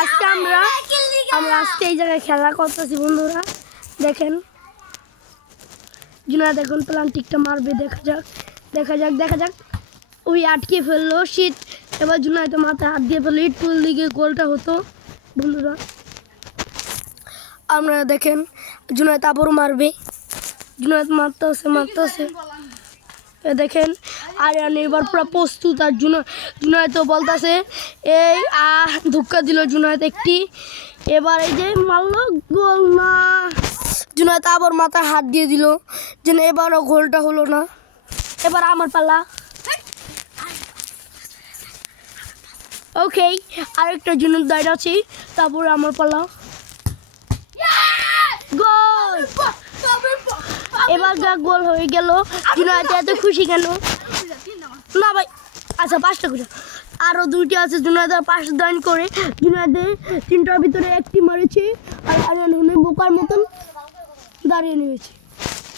আজকে আমরা আজকে এই জায়গায় খেলা করতেছি বন্ধুরা। দেখেন জুনায়েদ এখন প্লান্টিকটা মারবে, দেখা যাক। ওই আটকে ফেললো শীত। এবার জুনায়েদ মাথায় হাত দিয়ে ফেললো, ইটুল দিকে গোলটা হতো বন্ধুরা। আমরা দেখেন জুনায়েদ আবারও মারবে, জুনায়েদ মারতেছে দেখেন। আরিয়ান এবার পুরো প্রস্তুত। আর জুনায়েদ তো বলতেছে এই ধুক্কা দিল জুনায়েদ একটি। এবার এই যে মারলো, গোল না। জুনায়েদ আবার মাথায় হাত দিয়ে দিল, যেন এবারও গোলটা হলো না। এবার আমার পালা। ওকে, আরেকটা জুনায়েদ দাঁড়িয়ে আছে, তারপরে আমার পালা। গোল! এবার যা গোল হয়ে গেল। জুনায়েদ এত খুশি কেন? না ভাই, আচ্ছা 5টা করে, আরও 2টি আছে। জুনায়েদের 5 দান করে জুনায়েদের 3টার ভিতরে একটি মারেছে। আর আরিয়ান হুনে বোকার মতন দাঁড়িয়ে নিয়েছে।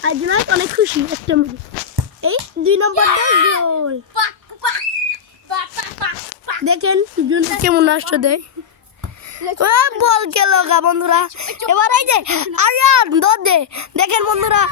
আর জুনায়েদ অনেক খুশি একটা মেরে। এই 2 নম্বরটা গোল। দেখেন জুনায়েদ কেমন নষ্ট দেয়। বল গেল গা বন্ধুরা। এবার এই যে আরিয়ান দৌড় দে। দেখেন বন্ধুরা